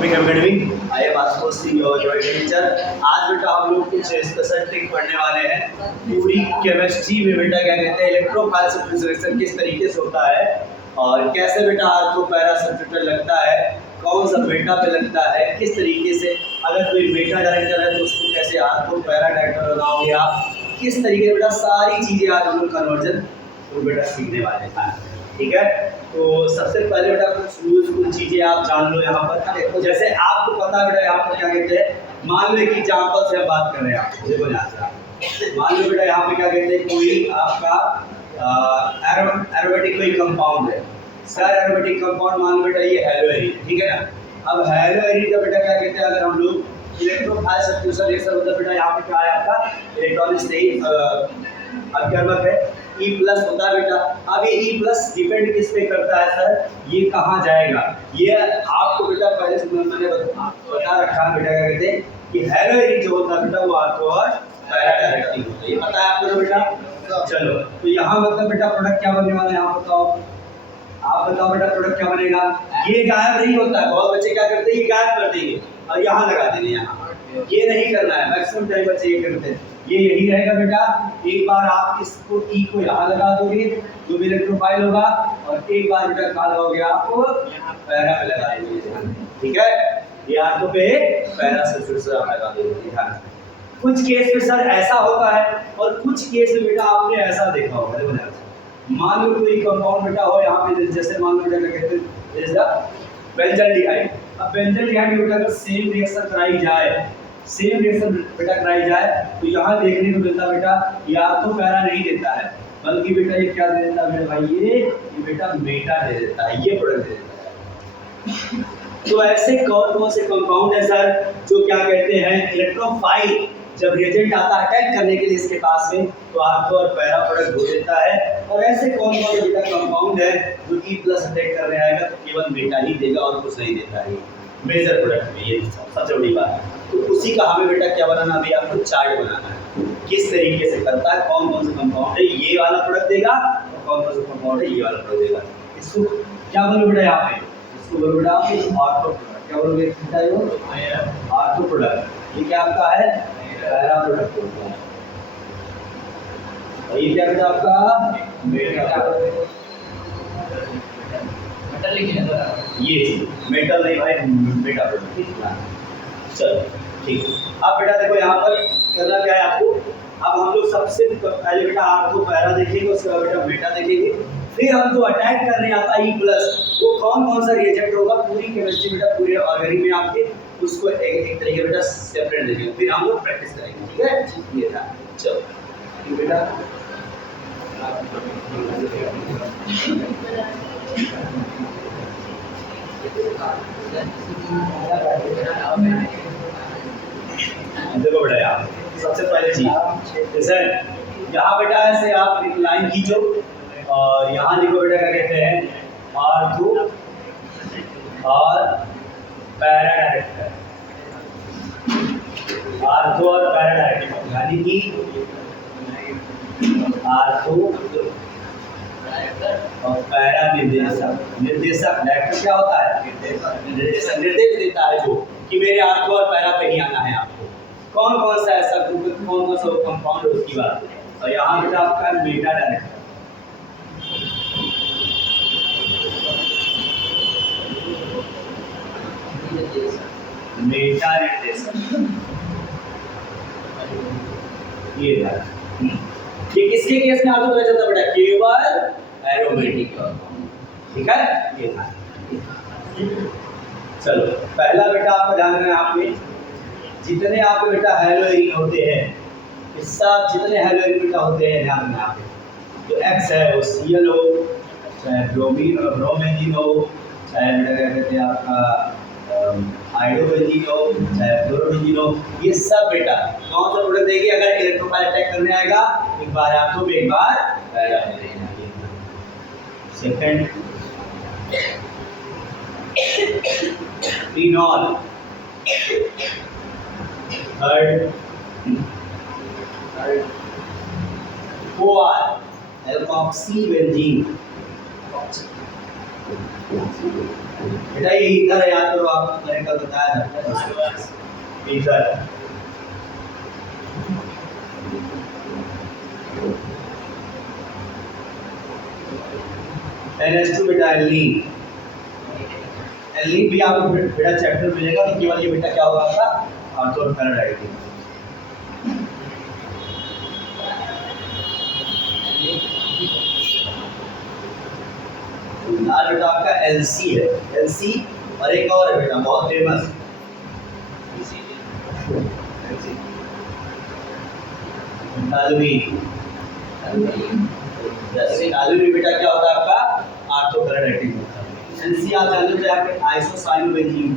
I am Ashutosh Singh your joint teacher. आज बेटा हम लोग कुछ स्पेशल ट्रिक पढ़ने वाले हैं। पूरी केमिस्ट्री में बेटा क्या कहते हैं इलेक्ट्रोफाइल सब्स्टिट्यूशन किस तरीके से होता है और कैसे बेटा आर्थो पैरा सब्स्टिट्यूशन लगता है, कौन सा बेटा पे लगता है, किस तरीके से अगर कोई बेटा डायरेक्टर है तो उसको कैसे आर्थो पैरा डायरेक्टर लगाओगे आप, किस तरीके से बेटा सारी चीज़ें आज हम लोग कन्वर्जन तो बेटा सीखने वाले हैं। ठीक है, तो सबसे पहले बेटा कुछ रूल्स कुछ चीज़ें आप जान लो यहाँ पर। तो जैसे आपको पता बेटा यहाँ पर क्या कहते हैं, मान लो कि एग्जाम्पल से हम बात कर रहे हैं आपको, देखो यहाँ से मान लो बेटा यहाँ पे क्या कहते हैं कोई आपका एरोमेटिक कोई कंपाउंड है। सर एरोमेटिक कंपाउंड मान लो बेटा ये हेलोएरिन, ठीक है ना। अब हेलोएरिन का बेटा क्या कहते हैं अगर हम लोग इलेक्ट्रोफाइल सब्स्टिट्यूशन रिएक्शन होता है बेटा यहाँ पे क्या है आपका इलेक्ट्रॉनिक से अभिकर्मक है E+ होता है बेटा। अब ये E+ डिपेंड किस पे करता है सर, ये कहाँ जाएगा, ये आपको बेटा पहले से मैंने बता रखा है बेटा क्या कहते हैं कि हेलोएरिन जो होता है बेटा वो आर्थो और पैरा डायरेक्टिंग होता है, ये पता है आपको बेटा। चलो तो यहाँ मतलब बेटा प्रोडक्ट क्या बनने वाला है यहाँ बताओ, आप बताओ बेटा प्रोडक्ट क्या बनेगा। ये गायब नहीं होता है, बहुत बच्चे क्या करते हैं ये गायब कर देंगे और यहाँ लगा देंगे, यहाँ ये नहीं करना है। मैक्सिमम टाइम बच्चे ये करते हैं, ये यही रहेगा बेटा। एक बार आप इसको E को यहाँ लगा दोगे जो भी इलेक्ट्रोफाइल होगा और एक बार बेटा कहाँ लगाओगे आपको पैरा पे लगा देंगे, ठीक है। ये आर्थो पे पैरा सब्स्टिट्यूशन आप लगा देंगे। कुछ केस में सर ऐसा होता है और कुछ केस में बेटा आपने ऐसा देखा होगा, देखो मान लो कोई कंपाउंड बेटा हो यहाँ पे, जैसे मान लो बेटा क्या कहते हैं इज द बेंजल्डिहाइड। अब बेंजल्डिहाइड बेटा अगर सेम रिएक्शन कराई जाए, सेम रिएक्शन बेटा कराई जाए तो यहाँ देखने को मिलता बेटा या तो पैरा नहीं देता है बल्कि बेटा ये क्या दे देता है भाई, ये बेटा मेटा दे देता है, ये प्रोडक्ट दे देता है। तो ऐसे कौन कौन से कंपाउंड है सर जो क्या कहते हैं इलेक्ट्रोफाइल जब रिएजेंट आता है अटैक करने के लिए इसके पास में तो आर्थो और पैरा प्रोडक्ट हो देता है। और ऐसे कौन कौन से बेटा कंपाउंड है जो E+ अटैक करने आएगा तो केवल मेटा ही देगा और कुछ नहीं देता है मेजर प्रोडक्ट में, ये सबसे बड़ी बात है। तो उसी का हमें बेटा क्या बनाना, अभी आपको चार्ट बनाना है किस तरीके से करता है, कौन कौन से कंपाउंड है ये वाला प्रोडक्ट देगा और कौन कौन से कंपाउंड है ये वाला प्रोडक्ट देगा। इसको क्या बोलो बेटा यहाँ पे, इसको बोलो बेटा आर्थो प्रोडक्ट, क्या बोलोगे आर्थो प्रोडक्ट। ये क्या आपका है पैरा प्रोडक्ट होता है और ये क्या बेटा आपका मेटा प्रोडक्ट। ये मेटल नहीं भाई मेटा प्रोडक्ट। चलो ठीक है, अब बेटा देखो यहाँ पर करना क्या है आपको। अब हम लोग सबसे पहले बेटा आर्थो पैरा देखेंगे, उसके बाद बेटा मेटा देखेंगे, फिर हम जो अटैक करने आता है E+ वो कौन कौन सा रिएजेंट होगा पूरी केमिस्ट्री बेटा पूरे ऑर्गेनिक में आपके उसको एक तरीके बेटा सेपरेट देखेंगे, फिर हम लोग प्रैक्टिस करेंगे, ठीक है। ये था चलो ठीक बेटा। देखो बेटा यहाँ सबसे पहले चीज जैसे यहाँ बेटा ऐसे आप एक लाइन खींचो और यहाँ लिखो बेटा क्या कहते हैं आर्थो और पैरा डायरेक्टर, आर्थो और पैरा डायरेक्टर यानी कि आर्थो और पैरा निर्देशक। निर्देशक डायरेक्टर क्या होता है निर्देशक, निर्देश देता है जो कि मेरे आर्थो और पैरा पे ही आना है आपको। कौन कौन सा ऐसा ग्रुप कौन कौन सा कंपाउंड है उसकी बात है। और यहाँ बेटा आपका मेटा डायरेक्टर, मेटा निर्देशक ये किसके केस में आर्थो जाता बेटा केवल एरोमेटिक कंपाउंड, ठीक है। ये था चलो पहला बेटा आपको ध्यान रखना है आपने जितने आपके बेटा हेलोएरिन होते हैं इस सब जितने हेलोएरिन बेटा होते हैं ध्यान रखना आपने। तो X है वो Cl हो चाहे ब्रोमीन हो चाहे बेटा क्या कहते हैं आपका हाइड्रोबेंजीन हो चाहे फ्लोरोबेंजीन हो, ये सब बेटा कौन सा प्रोडक्ट देगी अगर इलेक्ट्रोफाइल अटैक करने आएगा, एक बार आर्थो पे एक बार पैरा पे देना। Second phenol, third OR alkoxy benzene, बेटा ये ईथर है, याद करो आप, मैंने कल बताया था ईथर। NH2 बेटा एल्नीन। एल्नीन भी आपको बेटा चैप्टर मिलेगा, तो केवल ये बेटा क्या होगा आपका ऑर्थोपैराडाइटिक। लाल बेटा आपका LC है, LC। और एक और है बेटा बहुत फेमस, एल्यूमिन। एल्यूमिन बेटा क्या होता है आपका ऑर्थोपैराडाइटिक होता है। LC आप जानते हो आपके आइसोसाइनोबेंजीन,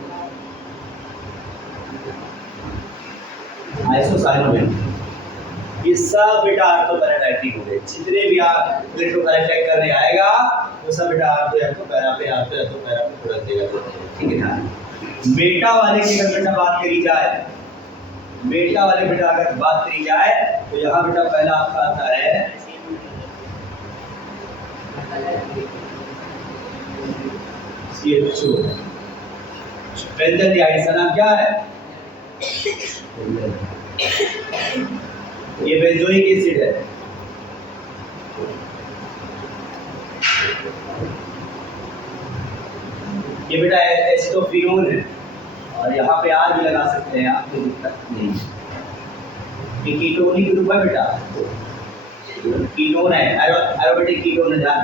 आइसोसाइनोबेंजीन, ये सब बेटा ऑर्थोपैराडाइटिक हो गए। जितने भी आप इलेक्ट्रोपैराडाइटिक करने आएगा वो सब बेटा आपको पैरा पे प्रोडक्ट देगा। ठीक है ना। मेटा वाले की अगर बेटा बात करी जाए, मेटा वाले बेटा अगर बात करी जाए तो यहाँ बेटा पहला आपका आता है CH2। बेंजोइक इसका नाम क्या है? ये बेंजोइक एसिड है। ये बेटा एसिटोफिनोन है, और यहाँ पे आर भी लगा सकते हैं आप, कोई दिक्कत नहीं। ये कीटोनिक ग्रुप है बेटा, कीटोन है, एरोमेटिक कीटोन है, ध्यान।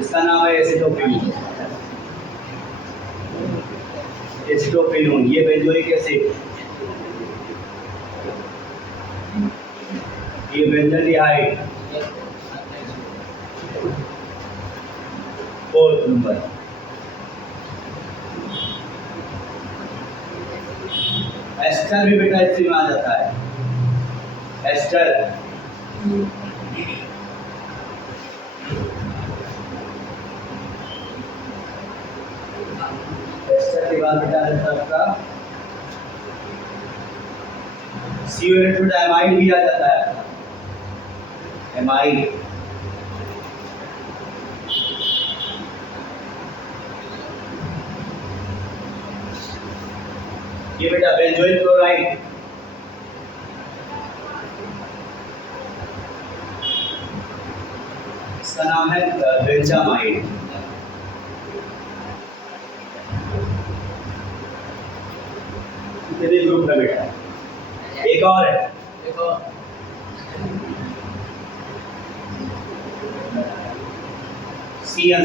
इसका नाम है एसिटोफिनोन, एसिटोफिनोन। ये बेंजोइक एसिड, ये बेंजोल्डिहाइड, 4th नंबर। एस्टर भी बेटा इसी में आ जाता है, एस्टर। एस्टर के बाद बेटा आता है आपका CO एमाइड भी आ जाता है, एमाइड। ये बेटा बेंजोइल क्लोराइड, इसका नाम है बेंजामाइड। कितने ग्रुप है बेटा? एक और है,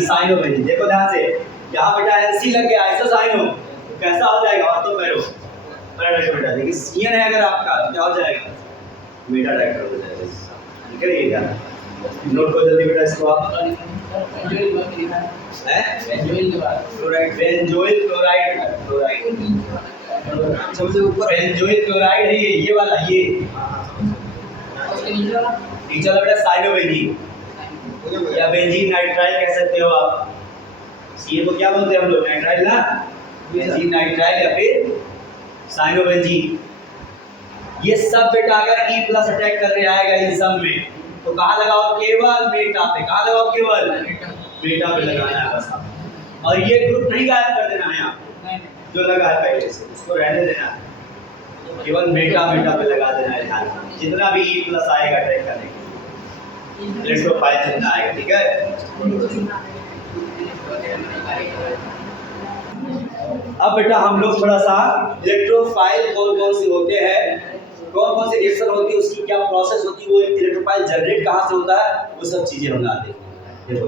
साइनोबेंजीन। देखो ध्यान से, यहाँ बेटा NC लग गया, आइसोसाइनो, कैसा हो जाएगा? ऑर्थोपैराडाइटिक बेटा। देखिए CN है अगर आपका, क्या हो जाएगा? मेटाडाइटर हो जाएगा। ठीक है, ये क्या नोट करो जल्दी बेटा इसको आप। क्लोराइड, बेंजोइल क्लोराइड, सबसे ऊपर बेंजोइल क्लोराइड है ये वाला, ये नीचे वाला बेटा साइनोबेंजीन या बेंजीन नाइट्राइल कह सकते हो आप। CN को क्या बोलते हैं हम लोग? नाइट्राइल ना, बेंजीन नाइट्राइल या फिर साइनोबेंजीन। ये सब बेटा अगर E+ अटैक करने आएगा इन सब में, तो कहाँ लगाओ? केवल मेटा पे। कहाँ लगाओ? केवल मेटा पे लगाना है बस। और ये ग्रुप नहीं गायब कर देना है आप, जो लगा है पहले से उसको रहने देना है, केवल मेटा पे लगा देना है। ध्यान, जितना भी E+ आएगा अटैक करने के लिए, इलेक्ट्रोफाइल जितना आएगा। ठीक है। अब बेटा हम लोग थोड़ा सा इलेक्ट्रोफाइल कौन कौन से होते हैं, कौन कौन सी रिएक्शन होती है, उसकी क्या प्रोसेस होती है, वो इलेक्ट्रोफाइल जनरेट कहाँ से होता है, वो सब चीजें हम आते हैं। देखो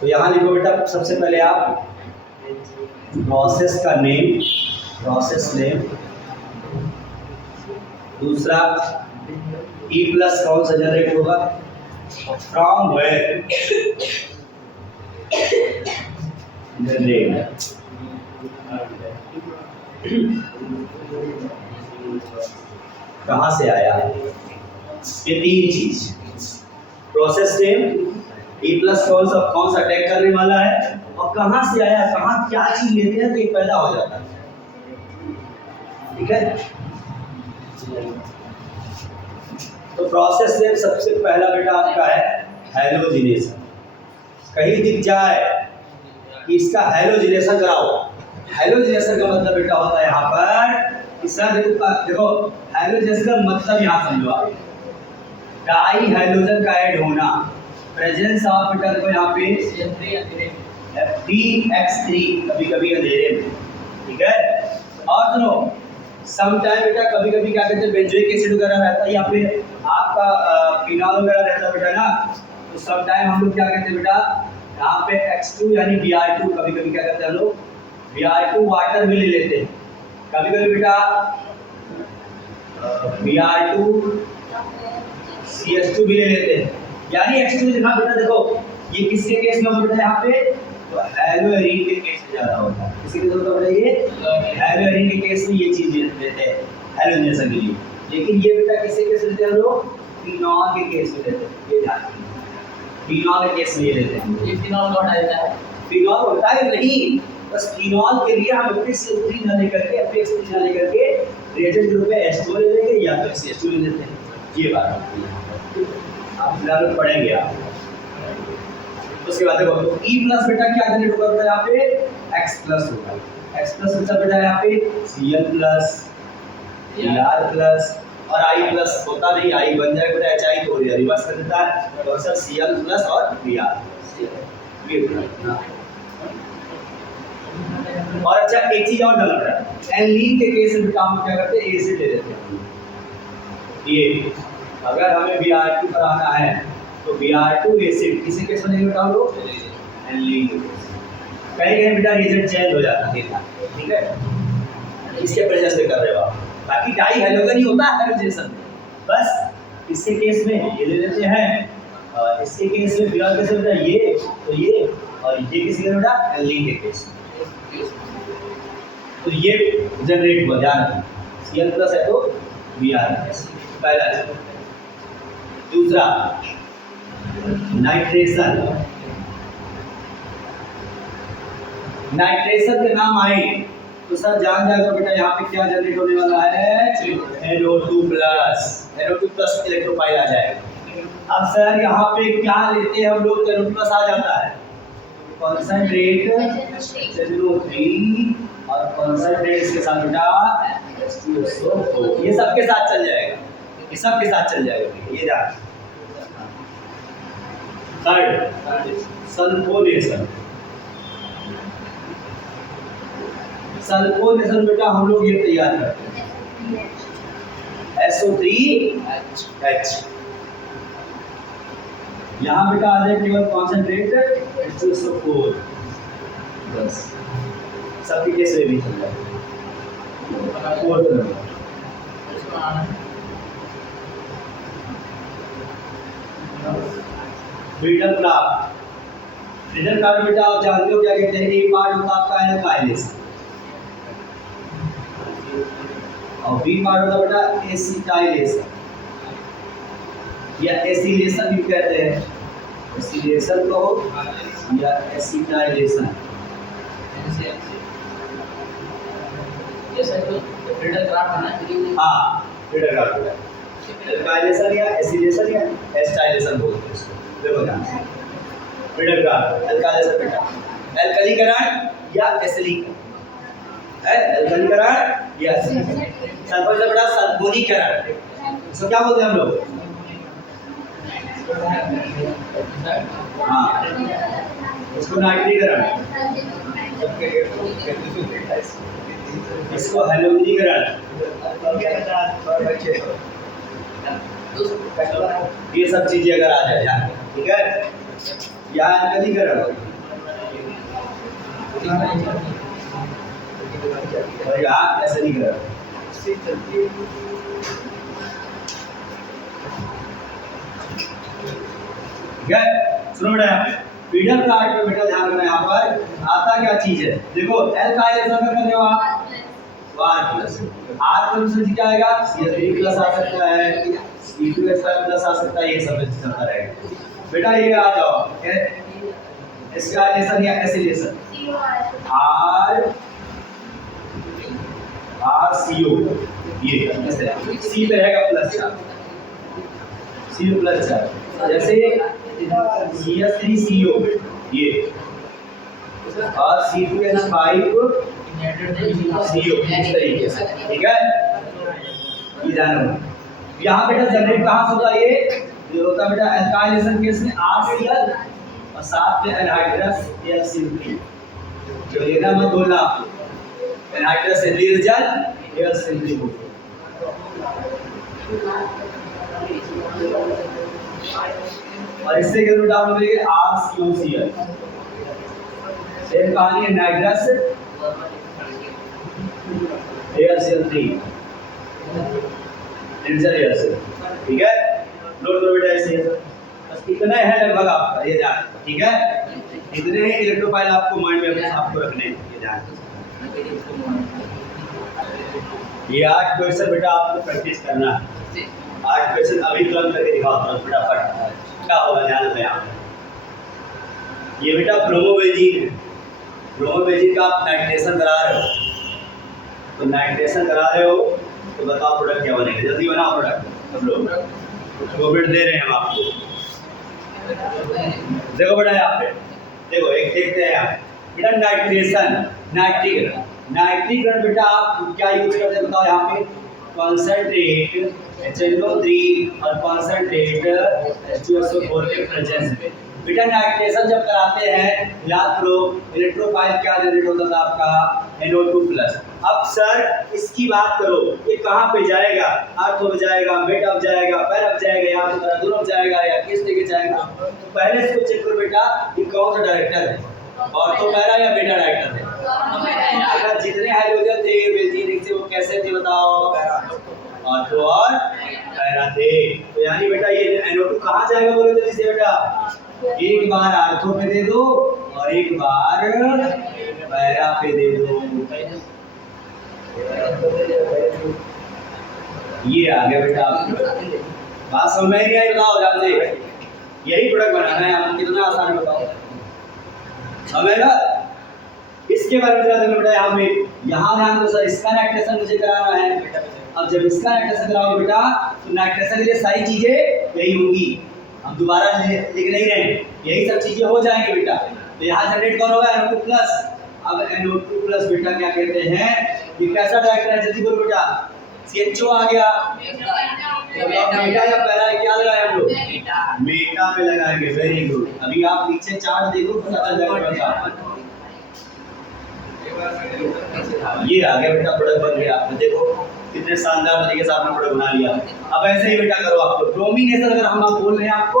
तो यहाँ लिखो बेटा, सबसे पहले आप प्रोसेस का नेम, प्रोसेस नेम। दूसरा E+ कौन सा जनरेट होगा, फ्रॉम वेयर जनरेट, कहाँ से आया है। ये तीन चीज, प्रोसेस नेम, E+ कौन सा अटैक करने वाला है, और कहाँ से आया, कहाँ क्या चीज लेते हैं तो ये पैदा हो जाता है। ठीक है। तो प्रोसेस नेम सबसे पहला बेटा आपका है हैलोजिनेशन। कहीं दिख जाए कि इसका हैलोजिनेशन कराओ, हैलोजिनेशन का मतलब बेटा होता है यहाँ पर इसका देखो हैलोजिनेशन का मतलब यहाँ समझो आप, डाई हैलोजन का ऐड होना, प्रेजेंस ऑफ बेटा देखो यहाँ पे FeX3 कभी कभी अंधेरे में, ठीक है। और सुनो सम टाइम बेटा कभी कभी क्या कहते हैं बेंजोइक एसिड वगैरह रहता है या फिर आपका फिनॉल वगैरह रहता है बेटा ना, तो सम टाइम हम लोग क्या कहते हैं बेटा यहाँ पे X2 यानी Br2, कभी कभी क्या करते हैं हम लोग Br2 वाटर भी ले लेते हैं, कभी कभी बेटा Br2 CH2 भी ले लेते हैं, यानी X2 लिखा बेटा देखो ये किसके केस में होता है यहाँ पे, तो हैलोएरिन के केस में ज्यादा होता है। किसके केस में होता है ये, हैलोएरिन के केस में ये चीज लेते हैं हैलोजिनेशन के लिए, लेकिन ये बेटा किसके केस में लेते हैं हम लोग, फिनॉल के केस में लेते हैं, ये ध्यान रखिए फिनॉल के केस में ये लेते हैं। ये फिनॉल कौन डालता है? फिनॉल होता है नहीं, बस फिनॉल के लिए हम FeX3 ना लेकर के FeX3 ना लेकर के रिएजेंट ग्रुप में H2 ले लेंगे या तो CH2 ले लेते हैं, ये बात आप फिलहाल पढ़ेंगे आप। उसके बाद देखो तो E प्लस बेटा क्या जनरेट होगा बेटा यहाँ पे X प्लस होगा, X प्लस बचा बेटा यहाँ पे Cl प्लस Br प्लस और I प्लस होता नहीं, I बन जाएगा बेटा HI तो रिवर्स कर देता है, तो सर Cl प्लस और Br और अच्छा एक चीज और डालना बेटा, एल्लीन के केस में बेटा हम क्या करते हैं एसिड ले लेते हैं, ये अगर हमें Br2 पर आना है तो Br2 एसिड किसी केस में बेटा हम लोग एल्लीन के केस, कहीं कहीं बेटा रिएजेंट चेंज हो जाता है, ठीक है, इसके प्रेजेंस में कर रहे हो आप, बाकी डाई हैलोजन ही होता है हैलोजिनेशन, बस इसके केस में ये ले लेते हैं, और इसके केस में फिलहाल कैसे बेटा ये तो ये, और ये किसी का बेटा एल्लीन के केस, तो ये जनरेट हुआ, ध्यान रखना Cl प्लस है तो Br पहला चीज। दूसरा नाइट्रेशन, नाइट्रेशन के नाम आए तो सर जान जाएगा बेटा यहाँ पे क्या जनरेट होने वाला है, NO2 प्लस इलेक्ट्रोफाइल आ जाएगा। अब सर यहाँ पे क्या लेते हैं हम लोग, NO2 प्लस आ जाता है, कॉन्सेंट्रेट NO3 और कॉन्सेंट्रेट इसके साथ बेटा H2SO4, ये सबके साथ चल जाएगा, ये सबके साथ चल जाएगा, ये ध्यान। थर्ड सल्फोनेशन, सल्फोनेशन बेटा हम लोग ये तैयार करते हैं SO3H, यहाँ बेटा आ जाए केवल कॉन्सेंट्रेट H2SO4, बस सबके केस में भी चल जाएगा। ब्रिटल क्राफ्ट, ब्रिटल क्राफ्ट बेटा आप जानते हो क्या कहते हैं, एक पार्ट होता है आपका एल्काइलेशन और बी पार्ट होता है बेटा एसिटाइलेशन या एसिलेशन भी कहते हैं, एसिलेशन को या एसिटाइलेशन, ये सर जो ब्रिटल क्राफ्ट है ना, हाँ ब्रिटल क्राफ्ट एल्काइलेशन या एसिलेशन या एसिटाइलेशन बोलते हैं इसको, देखो ध्यान से ब्रिटल क्राफ्ट एल्काइलेशन बेटा एल्कलीकरण या एसिलीकरण है, एल्कलीकरण या सल्फर से बेटा सल्फोनीकरण, इसको क्या बोलते हैं हम लोग, हाँ इसको नाइट्रीकरण, इसको हैलोजनीकरण, ये सब चीजें अगर आ जाए यहाँ, ठीक है, या एल्कलीकरण और यहाँ एसिडीकरण, ठीक है। सुनो बेटा यहाँ पे ब्रिटल क्राफ्ट में बेटा ध्यान रखना, यहाँ पर आता क्या चीज है, देखो एल्काइलेशन में कर रहे हो आप R प्लस, R प्लस क्या आएगा, CH3 प्लस आ सकता है, C2H5 प्लस आ सकता है, ये सब चलता रहेगा बेटा। ये आ जाओ एस्काइलेशन या एसिलेशन, RCO, ये C पे रहेगा plus charge, C plus charge, जैसे CH3CO ये और C2H5CO इस तरीके से, ठीक है। ये जानो यहाँ बेटा जनरेट कहाँ से होता है, ये होता है बेटा एल्काइलेशन केस में RCl और साथ में एनहाइड्रस HCl3। जो लेना मत बोलना, एनहाइड्रस से निर्जल HCl3 और इससे के रूट आप मिलेंगे RCOCl। सेम कहानी है नाइट्रस HCl3 निर्जल HCl, ठीक है। नोट करो बेटा ऐसे बस इतना है लगभग आपका, ये ध्यान, ठीक है। इतने ही इलेक्ट्रोफाइल आपको माइंड में अपने आपको रखने हैं, ये ध्यान। ये 8 क्वेश्चन बेटा आपको प्रैक्टिस करना है। 8 क्वेश्चन अभी तुरंत करके दिखाओ फटाफट, क्या होगा ध्यान में यहाँ। ये बेटा ब्रोमोबेंजीन है। ब्रोमोबेंजीन का आप नाइट्रेशन करा रहे हो, तो नाइट्रेशन करा रहे हो तो बताओ प्रोडक्ट क्या बनेगा, जल्दी बनाओ प्रोडक्ट। सब लोग 2 मिनट दे रहे हैं हम आपको। देखो बेटा यहाँ पे देखो, एक देखते हैं यहाँ बेटा नाइट्रेशन, नाइट्रीकरण बेटा आप क्या यूज करते हैं बताओ यहाँ पे, कॉन्सेंट्रेट HNO3 और कॉन्सेंट्रेट H2SO4 के प्रेजेंस में। बेटा नाइट्रेशन जब कराते हैं याद करो इलेक्ट्रोफाइल क्या जनरेट होता था आपका NO2+। अब सर इसकी बात करो, ये कहाँ पे जाएगा, आर्थो में जाएगा, मेटा में जाएगा, पैरा में जाएगा, या तो दोनों में जाएगा, या किस तरीके जाएगा। तो पहले इसको चेक करो बेटा ये कौन सा डायरेक्टर है, ऑर्थो पैरा या मेटा डायरेक्टर है। अगर जितने हाइड्रोजन थे बेंजीन से वो कैसे थे बताओ, ऑर्थो और पैरा थे। तो यानी बेटा ये NO2 कहाँ जाएगा बोलो जल्दी से बेटा, एक बार आर्थो पे दे दो और एक बार पैरा पे दे दो। ये आ गया बेटा, बात समझ में नहीं आई बताओ जल्दी। यही प्रोडक्ट बनाना है आपको, कितना आसान है बताओ, समझेगा। इसके बारे में जरा बेटा यहाँ ध्यान दो सर, इसका नाइट्रेशन मुझे कराना है। अब जब इसका नाइट्रेशन कराओगे बेटा तो नाइट्रेशन के लिए सारी चीजें यही होंगी, हम दोबारा लिख नहीं रहे, यही सब चीजें हो जाएंगी बेटा। तो यहाँ जनरेट कौन होगा NO2+। अब NO2+ बेटा क्या कहते हैं, ये कैसा डायरेक्टर है जल्दी बोलो बेटा, CHO आ गया, मेटा या पैरा क्या लगाए हम लोग, मेटा पे लगाएंगे, वेरी गुड। अभी आप पीछे चार्ट देखो पता चल जाएगा। ये आ गया बेटा प्रोडक्ट बन गया, आपने देखो कितने शानदार तरीके से आपने प्रोडक्ट बना लिया। अब ऐसे ही बेटा करो आपको डोमिनेशन, अगर हम आप बोल रहे हैं आपको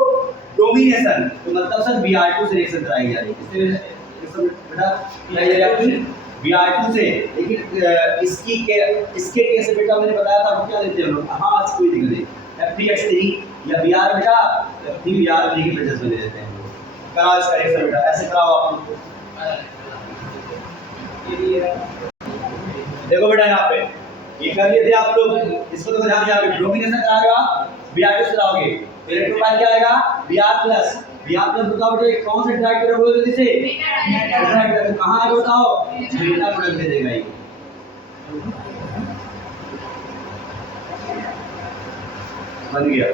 डोमिनेशन तो मतलब सर Br2 से रिएक्शन कराई जा रही है, किससे बेटा कराई जा रही है Br2 से। लेकिन इसके केस से बेटा मैंने बताया था आपको क्या देते हैं हम लोग, हाँ आज कोई दिक्कत नहीं, F3H3 या Br बेटा Br3 की वजह से दे देते हैं। कराओ इसका रिएक्शन बेटा, ऐसे कराओ आप लोग। देखो बेटा यहाँ पे ये कर लिए थे आप लोग, इसको तो ध्यान से आप डोमिनेशन करा रहे हो, आप Br2 से कराओगे, इलेक्ट्रोफाइल क्या आएगा Br+। Br+ बताओ बेटा कौन सा डायरेक्टर है बोलो जल्दी से, डायरेक्टर। तो कहां है बताओ, मेटा प्रोडक्ट दे देगा ये। बन गया,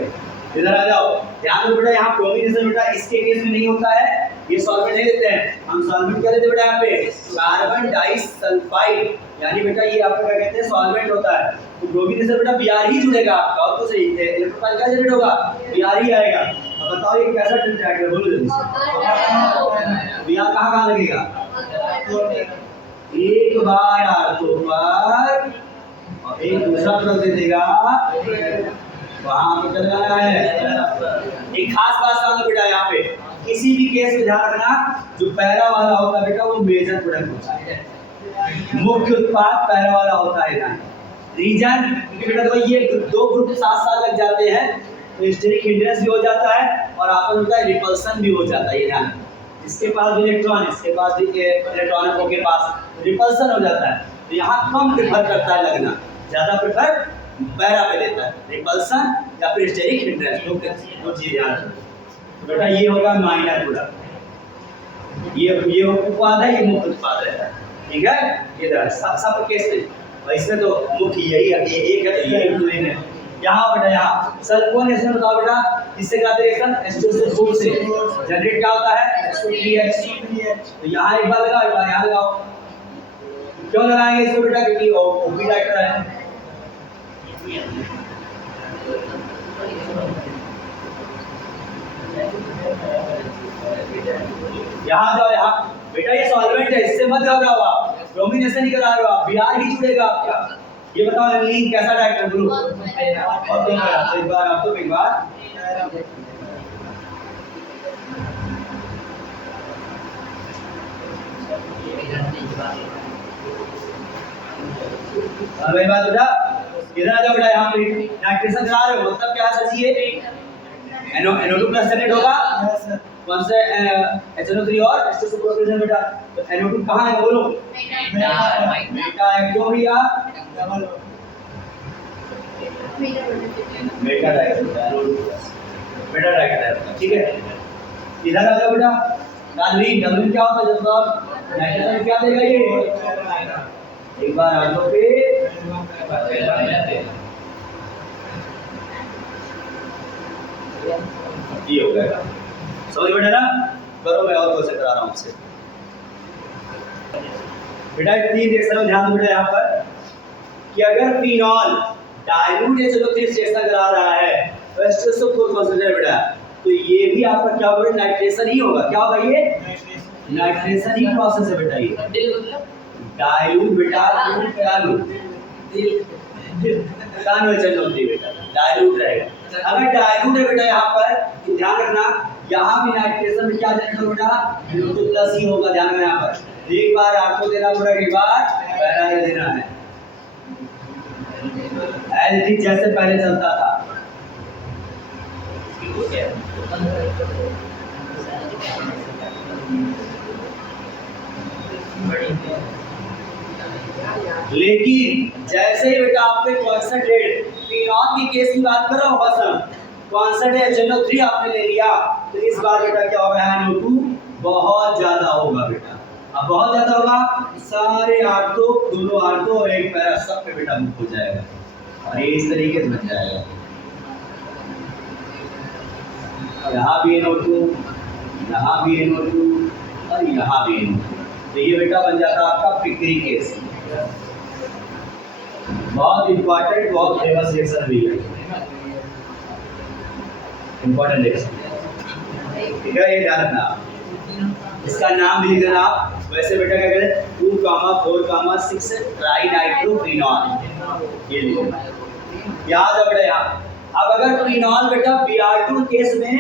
इधर आ जाओ, ध्यान दो बेटा यहाँ डोमिनेशन बेटा इसके केस में नहीं होता है, ये सॉल्वेंट नहीं लेते हैं हम, सॉल्वेंट क्या लेते हैं बेटा यहाँ पे कार्बन डाइसल्फाइड, यानी बेटा ये आपका क्या कहते हैं सॉल्वेंट होता है। तो डोमिनेशन बेटा Br ही जुड़ेगा आपका, और तो सही है इलेक्ट्रोफाइल क्या जनरेट होगा Br ही आएगा। अब बताओ ये कैसा ट्रीट है बोलो जल्दी से, Br कहाँ लगेगा, एक बार आर्थो पर और एक दूसरा प्रोडक्ट दे देगा वहां पे चल जाना है। एक खास बात समझो बेटा यहाँ पे, किसी भी केस में ध्यान रखना जो पैरा वाला होता है बेटा वो मेजर प्रोडक्ट होता है, मुख्य उत्पाद पैरा वाला होता है ना। रीजन बेटा देखो ये दो ग्रुप साथ साथ लग जाते हैं तो स्टेरिक हिंड्रेंस भी हो जाता है और आपस में रिपल्सन भी हो जाता है, ये ध्यान। इसके पास भी इलेक्ट्रॉन, इसके पास भी इलेक्ट्रॉन के पास रिपल्सन हो जाता है, तो यहाँ कम प्रेफर करता है लगना, ज्यादा प्रेफर पैरा पे देता है, रिपल्सन या फिर स्टेरिक हिंड्रेंस, दो चीज ध्यान रखो। तो बेटा ये होगा माइनर प्रोडक्ट, ये उत्पाद है, ये मुख्य उत्पाद रहता है, ठीक है। ये सब केस में वैसे तो मुख्य यही है, ये एक है, ये है। यहाँ बेटा यहाँ सल्फोनेशन बताओ बेटा किससे कराते रिएक्शन H2SO4 से जनरेट क्या होता है SO3H। तो यहाँ एक बार लगाओ, एक बार यहाँ लगाओ। क्यों लगाएंगे इसको बेटा, क्योंकि ओपी डायरेक्टर है। यहाँ जाओ, यहाँ बेटा ये सॉल्वेंट है, इससे मत घबराओ आप, डोमिनेशन नहीं करा रहे हो आप, बिहार ही जुड़ेगा आपका। ये बताओ एनिलीन कैसा डायरेक्टर ग्रुप, और एक बार आप तो एक बार और वही बात बेटा, इधर आ जाओ बेटा, यहाँ पे नाइट्रेशन करा रहे हो, मतलब क्या सर जी, ये NO2 प्लस जनरेट होगा कौन से HNO3 और H2SO4 प्रेजेंट बेटा। तो NO2 कहाँ है बोलो, बेटा है क्यों भैया, बेटा डायरेक्टर बेटा डायरेक्टर, ठीक है। इधर आ जाओ बेटा, डालविन क्या होता है, जब आप नाइट्रेशन क्या देगा ये, एक बार आ जाओ पे ये हो गया, समझ बेटा ना। करो, मैं और क्वेश्चन करा रहा हूँ आपसे बेटा। तीन रिएक्शन में ध्यान दो बेटा यहाँ पर कि अगर फिनॉल डाइल्यूट HNO3 रिएक्शन करा रहा है तो H2SO4 कॉन्सेंट्रेट बेटा, तो ये भी आपका क्या होगा, नाइट्रेशन ही होगा। क्या होगा ये, नाइट्रेशन ही प्रोसेस है बेटा। ये डाइल्यूट बेटा, बेटा डाइल्यूट रहेगा। अगर डाइल्यूट है बेटा यहाँ पर ध्यान रखना, यहाँ भी नाइट्रेशन में क्या जनरेट होगा बेटा, NO2 प्लस ही होगा। ध्यान रखना यहाँ पर, एक बार आपको देना पूरा, एक बार पहला ये देना है, एल्डिक जैसे पहले चलता था। लेकिन जैसे ही बेटा आपने कॉन्सेंट्रेट फिनॉल की केस की बात कर रहा हूँ, बस कॉन्सेंट्रेट HNO3 आपने ले लिया, तो इस बार बेटा क्या होगा, NO2 बहुत ज्यादा होगा बेटा। अब बहुत ज्यादा होगा, सारे आर्थो, दोनों आर्थो और एक पैरा सब पे बेटा मुक्त हो जाएगा, और ये इस तरीके से बन जाएगा। यहाँ भी NO2, यहाँ भी NO2 और यहाँ भी NO2, तो ये बेटा बन जाता है आपका पिकरी केस। बहुत इंपॉर्टेंट, बहुत फेमस रिएक्शन भी है, इंपॉर्टेंट रिएक्शन, ठीक है। ये ध्यान रखना, इसका नाम भी लिख देना आप। वैसे बेटा क्या करें, 2,4,6 ट्राइनाइट्रोफिनॉल, ये लिख देना, याद है बेटा। यहाँ अब अगर फिनॉल बेटा Br2 केस में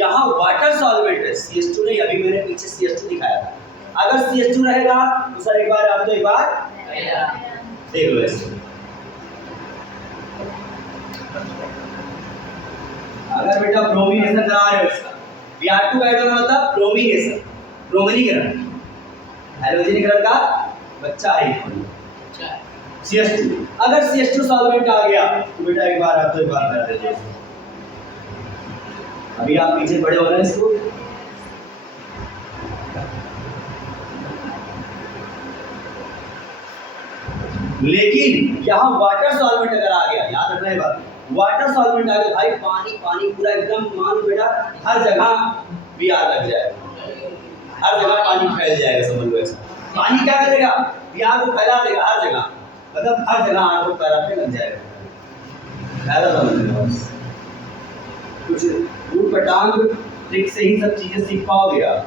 यहाँ वाटर सॉल्वेंट है, CH2 नहीं, अभी मैंने पीछे CH2 दिखाया था। अगर CH2 रहेगा तो सर एक बार आप तो एक बार देख लो ऐसे। अगर बेटा ब्रोमिनेशन करा रहे हो, इसका Br2 का मतलब ब्रोमिनेशन, ब्रोमिनीकरण, हैलोजनीकरण का बच्चा है CH2। अगर CH2 सॉल्वेंट आ गया तो बेटा एक बार आप तो एक बार कर देते। अभी आप पीछे पड़े हो रहे हैं इसको, लेकिन यहाँ वाटर सॉल्वेंट अगर आ गया, याद रखना ये बात, वाटर सॉल्वेंट आ गया भाई, पानी पानी पूरा एकदम, मान बेटा हर जगह Br लग जाएगा, हर जगह पानी फैल जाएगा, समझ लो ऐसा। पानी क्या करेगा, Br को फैला देगा हर जगह, मतलब हर जगह आपको पैरा पे लग जाएगा, ऐसा समझ लो बस। कुछ ऊट पटांग ट्रिक से ही सब चीजें सीख पाओगे आप।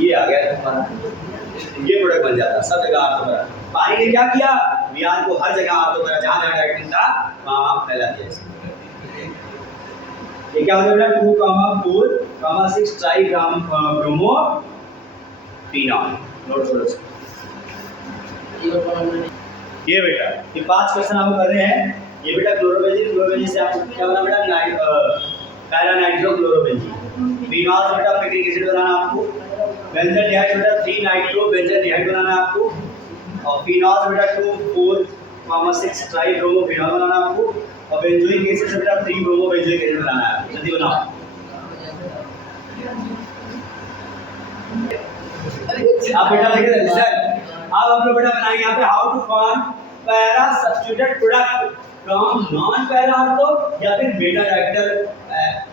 ये आ गया तुम्हारा, ये प्रोडक्ट बन जाता सब जगह आपको पैरा। पानी ने क्या किया, Br को हर जगह आपको पैरा, जहाँ जहाँ डायरेक्टिंग था वहाँ आप फैला दिया। ये क्या होता है, 2,4,6 ट्राइब्रोमोफिनॉल, नोट करो। ये बेटा ये 5 क्वेश्चन आपको कर रहे हैं। ये बेटा क्लोरोबेंजीन से आपको क्या बना बेटा, पैरा नाइट्रोक्लोरोबेंजीन। फिनॉल से बेटा पिक्रिक एसिड बनाना आपको, बेंजन डिहाइड बेटा 3 नाइट्रो बेंजन डिहाइड बनाना आपको, और फिनॉल से बेटा 2,4,6 ट्राइब्रोमोफिनॉल बनाना आपको, और बेंजोइक एसिड से बेटा 3 ब्रोमो बेंजोइक एसिड बनाना है। जल्दी बनाओ। आप बेटा लिख रहे हैं, अब हम लोग बेटा बनाएंगे यहाँ पे how to form para substituted product. From non para ortho या फिर मेटा डायरेक्टर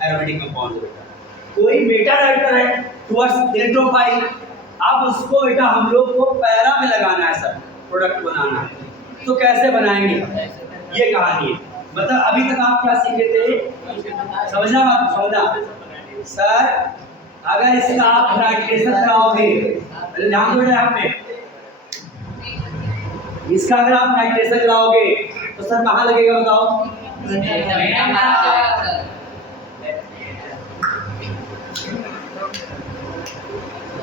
एरोमेटिक कंपाउंड बेटा। कोई मेटा डायरेक्टर है टुवर्ड्स इलेक्ट्रोफाइल, अब उसको बेटा हम लोग को पैरा में लगाना है, सर प्रोडक्ट बनाना है। तो कैसे बनाएंगे ये कहानी है। मतलब अभी तक आप क्या सीखे थे, समझना बात समझना सर। अगर इसका आप नाइट्रेशन कराओगे, ध्यान दो बेटा यहाँ पे, इसका अगर आप नाइट्रेशन कराओगे तो सर कहाँ लगेगा बताओ?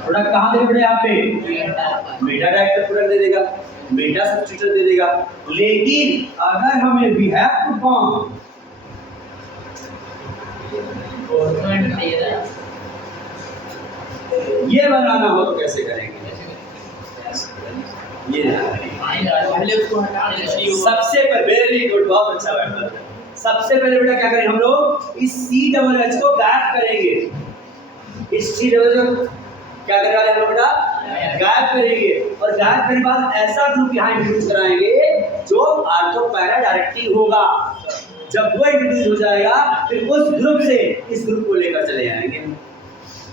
प्रोडक्ट कहाँ देगा बेटा? यहाँ पे मेटा डायरेक्टर प्रोडक्ट दे देगा, मेटा सब्स्टिट्यूटर दे देगा। लेकिन अगर हमें वी हैव टू फॉर्म ये बनाना हो तो कैसे करेंगे? ये सबसे पहले, वेरी गुड, बहुत अच्छा बैठा। सबसे पहले बेटा क्या करेंगे हम लोग, इस COOH को गायब करेंगे। इस COOH क्या करने वाले हम लोग बेटा? गायब करेंगे। और गायब करने के बाद ऐसा ग्रुप यहाँ इंट्रोड्यूस कराएंगे जो आर्थो पैरा डायरेक्टिव होगा। जब वो इंट्रोड्यूस हो जाएगा फिर उस ग्रुप से इस ग्रुप को लेकर चले जाएंगे।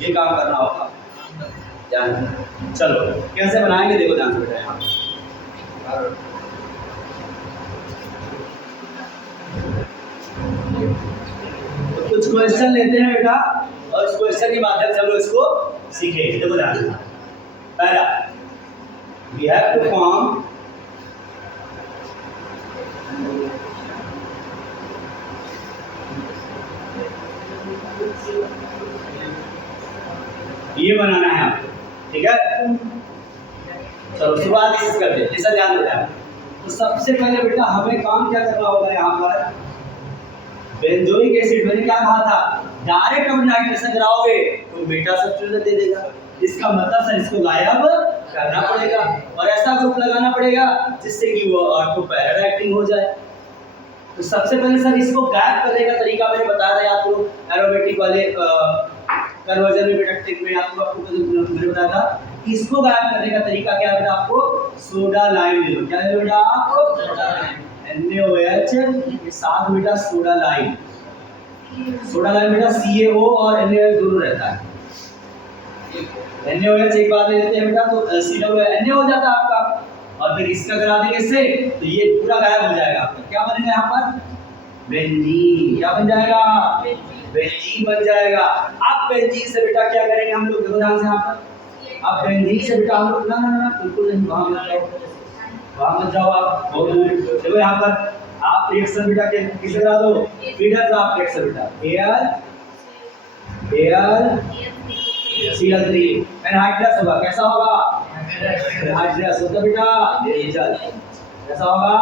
ये काम करना होगा, ध्यान। चलो कैसे बनाएंगे देखो ध्यान से बेटा। यहाँ तो कुछ क्वेश्चन लेते हैं बेटा और उस क्वेश्चन के माध्यम से हम लोग इसको सीखेंगे। देखो ध्यान से, पहला वी हैव टू फॉर्म ये बनाना है आपको, ठीक है। चलो शुरुआत इससे करते हैं, जैसा ध्यान देना है। तो सबसे पहले बेटा हमें काम क्या करना होगा यहाँ पर, बेंजोइक एसिड मैंने क्या कहा था, डायरेक्ट हम नाइट्रेशन कराओगे तो मेटा सब्स्टिट्यूटर दे देगा। इसका मतलब सर इसको गायब करना पड़ेगा और ऐसा ग्रुप लगाना पड़ेगा जिससे कि वो आर्थो पैरा डायरेक्टिंग हो जाए। तो सबसे पहले सर इसको गायब करने का तरीका मैंने बताया था आपको, एरोमेटिक वाले कन्वर्जन में बेटा ट्रिक में आपको मैंने बताया था। इसको गायब करने का तरीका क्या है बेटा, आपको सोडा लाइम ले लो। क्या ले लो बेटा आप? NaOH के साथ बेटा सोडा लाइम। सोडा लाइम बेटा CaO और NaOH दोनों रहता है। NaOH एक बार ले लेते हैं बेटा तो CONA हो जाता है आपका, और फिर इसका करा देंगे इससे तो ये पूरा गायब हो जाएगा आपका। क्या बनेगा यहाँ पर? बेंजीन। क्या बन जाएगा? बेंजीन बन जाएगा। अब बेंजीन से बेटा क्या करेंगे हम लोग, देखो ध्यान से यहाँ पर। अब बेंजीन से बेटा हम लोग ना ना ना बिल्कुल नहीं, वहाँ मत जाओ, वहाँ मत जाओ आप, बहुत दूर। देखो यहाँ पर आप रिएक्शन बेटा के किसे करा दो, फीडर आप रिएक्शन बेटा Cl3 एनहाइड्रस होगा। कैसा होगा? एनहाइड्रस होगा बेटा, निर्जल। कैसा होगा?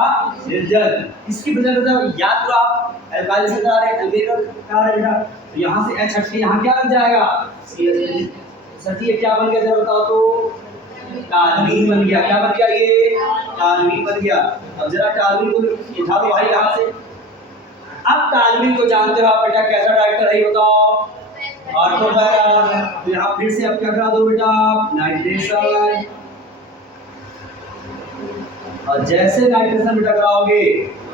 निर्जल। इसकी वजह से याद करो, आप एल्काइल से करा रहे हैं, एल्केन करा रहे बेटा, तो यहाँ से H हट के यहाँ क्या बन जाएगा? Cl3। सर ये क्या बन गया जरा बताओ तो? टालवीन बन गया। क्या बन गया? ये टालवीन बन गया। अब जरा टालवीन को लिखा दो भाई यहाँ से। अब टालवीन को जानते हो आप बेटा कैसा डायरेक्टर है ये बताओ? Ortho para. तो यहाँ फिर से अब क्या करा दो बेटा? नाइट्रेशन। और जैसे नाइट्रेशन बेटा कराओगे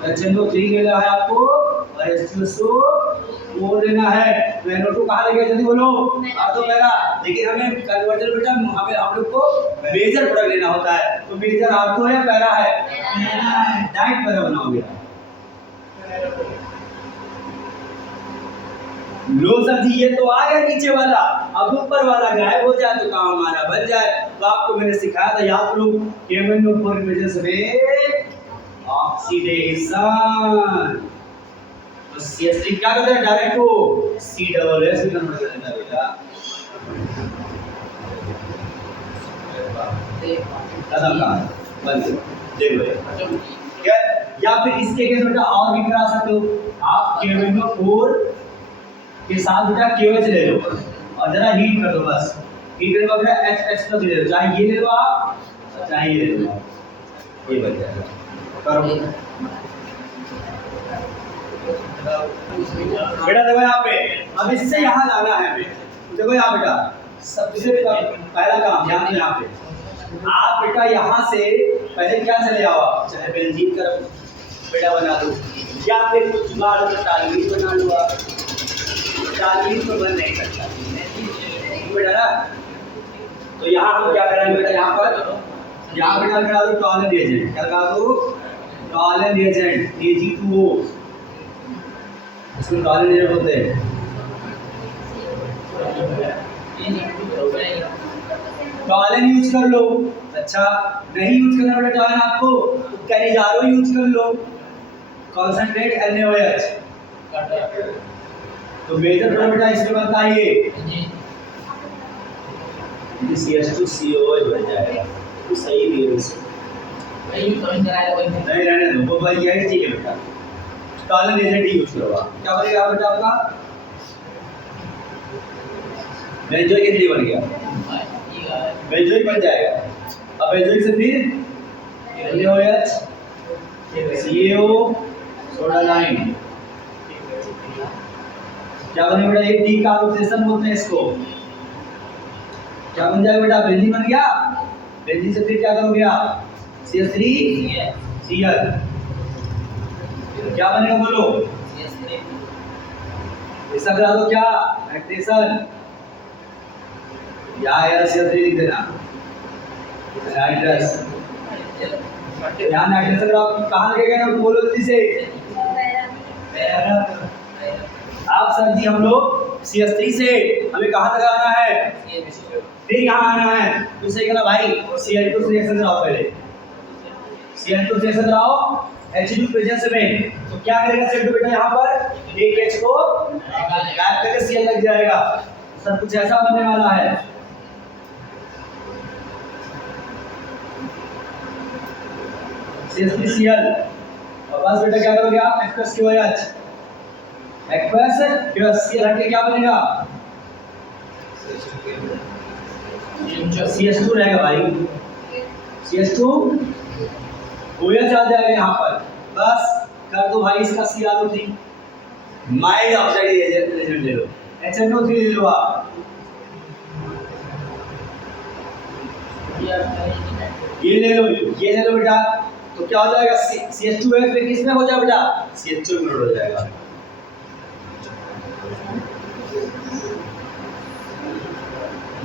HNO3 लेना है आपको और H2SO4 लेना है। तो NO2 कहाँ लगेगा जल्दी बोलो? Ortho para. लेकिन हमें कन्वर्जन बेटा हमें हम लोग को मेजर प्रोडक्ट लेना होता है, तो मेजर आर्थो है पैरा है? डायरेक्ट पैरा बनाओगे। लो सर जी ये तो आ गया नीचे वाला, अब ऊपर वाला गायब हो जाए तो काम हमारा बन जाए। तो आपको मैंने सिखाया था याद करो, KMnO4 की वजह से ऑक्सीडेशन। तो CH3 क्या करता है? डायरेक्ट को COOH में कन्वर्ट कर देता है बेटा। खत्म काम, बंद। देखो ठीक है। या फिर इसके केस बेटा और भी करा सकते हो आप, KMnO4 के साथ बेटा KOH ले लो और जरा हीट कर दो। बस हीट करने के बाद बेटा H+ ले लो, चाहे ये ले लो आप चाहे ये ले लो आप, ये बन जाएगा। करो बेटा। देखो यहाँ पे अब इससे यहाँ लाना है हमें। देखो यहाँ बेटा सबसे पहला काम यहाँ पे आप बेटा यहाँ से पहले क्या चले आओ, चाहे बेंजीन का बेटा बना दो। या फिर कुछ जुगाड़ हो तो टारगेट बना लो आप। टारगेट तो बन नहीं सकता बेटा ना। तो यहाँ हम क्या करेंगे बेटा, यहाँ बेटा लगा दो टॉलन एजेंट, क्या लगा दो टॉलन एजेंट Ag2O, इसको टॉलन एजेंट बोलते हैं। टॉलन यूज कर लो। अच्छा नहीं यूज करना बेटा टॉलन आपको, कैनिजारो यूज कर लो, कॉन्सेंट्रेट NaOH। तो मेजर बेटा इसमें बनता है ये CH2COH बन जाएगा। तो सही भी है इसमें, नहीं रहने दो वो भाई यही ठीक है बेटा। टॉलन एजेंट ही यूज करो आप। क्या बनेगा बेटा आपका बेंजोइक एसिड बन गया, बेंजोइक बन जाएगा। अब बेंजोइक से फिर NaOH CaO सोडा लाइन, क्या बनेगा बेटा ये डीकार्बोक्सिलेशन बोलते हैं इसको। क्या बन जाएगा बेटा बेंजीन बन गया। बेंजीन से फिर क्या करोगे आप CH3Cl, क्या बनेगा बोलो ऐसा करा दो क्या नाइट्रेशन, या CH3 लिख देना नाइट्रस। यहाँ नाइट्रेशन कहाँ लगेगा ना बोलो जल्दी से। आप सर जी हम लोग CH3 से हमें कहाँ तक आना है, फिर यहाँ आना है। तो सही कहना भाई CH2 से रिएक्शन कराओ, पहले CH2 से रिएक्शन कराओ H2 प्रेजेंस में। तो क्या करेगा CH2 बेटा यहाँ पर एक H को गायब करके Cl लग जाएगा। सब कुछ ऐसा बनने वाला है। CH3Cl और बस बेटा क्या करोगे आप H+QH, Cl हट के क्या बनेगा CH2 रहेगा भाई, CH2 OH आ जाएगा यहाँ पर। बस कर दो भाई इसका CrO3, माइल्ड ऑक्साइड एजेंट ले लो, HNO3 ले लो आप। ये ले लो बेटा। तो क्या हो जाएगा CH2H पे किसमें हो जाएगा बेटा CH2 में हो जाएगा।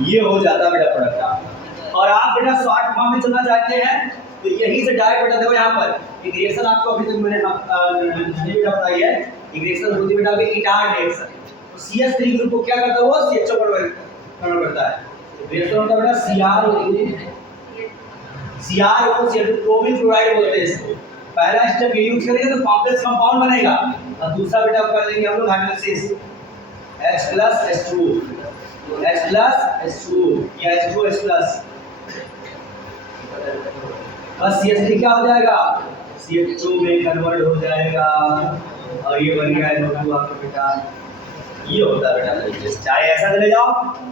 ये हो जाता है बेटा प्रोडक्ट आपका। और आप बेटा शॉर्ट फॉर्म में चलना चाहते हैं तो यही से डायरेक्ट बेटा देखो यहाँ पर एक रिएक्शन आपको अभी तक मैंने नहीं बेटा बताई है। एक रिएक्शन होती है बेटा आपकी कीटान रिएक्शन। तो CH3 ग्रुप को क्या करता है वो CHO कन्वर्ट करता है। रिएक्शन होता है बेटा CRO को CH2 क्रोमिक क्लोराइड बोलते हैं इसको। पहला स्टेप ये यूज करेंगे तो कॉम्प्लेक्स कंपाउंड बनेगा और दूसरा बेटा कर लेंगे हम लोग हाइड्रोलिसिस H+H2 H+H2 या H2H+। बस CH3 क्या हो जाएगा CH2 में कन्वर्ट हो जाएगा और ये बन गया NO2 आपका बेटा। ये होता है बेटा चाहे ऐसा चले जाओ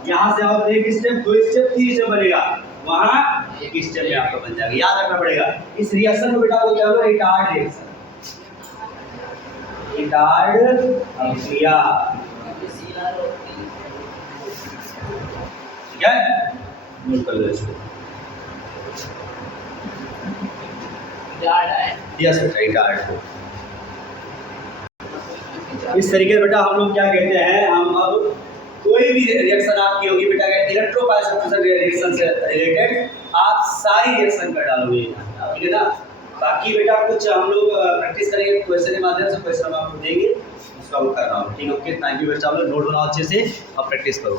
यहाँ से आप एक स्टेप दो स्टेप तीन स्टेप बनेगा, वहाँ एक स्टेप में आपका बन जाएगा। याद रखना पड़ेगा इस रिएक्शन को बेटा बोलते हैं रिटार्ड रिएक्शन, रिटार्ड अभिक्रिया। ठीक है नोट कर लो इसको। यस बेटा रिटार्ड। इस तरीके से बेटा हम लोग क्या कहते हैं, हम अब कोई भी रिएक्शन आपकी होगी बेटा इलेक्ट्रोफाइल सब्स्टिट्यूशन रिएक्शन से रिलेटेड आप सारी रिएक्शन कर डालोगे, ठीक है ना। बाकी बेटा कुछ हम लोग प्रैक्टिस करेंगे क्वेश्चन के माध्यम से, क्वेश्चन हम आपको देंगे उसका वो कर रहा हूँ। ठीक है ओके थैंक यू बेटा। आप लोग नोट बनाओ अच्छे से और प्रैक्टिस करो।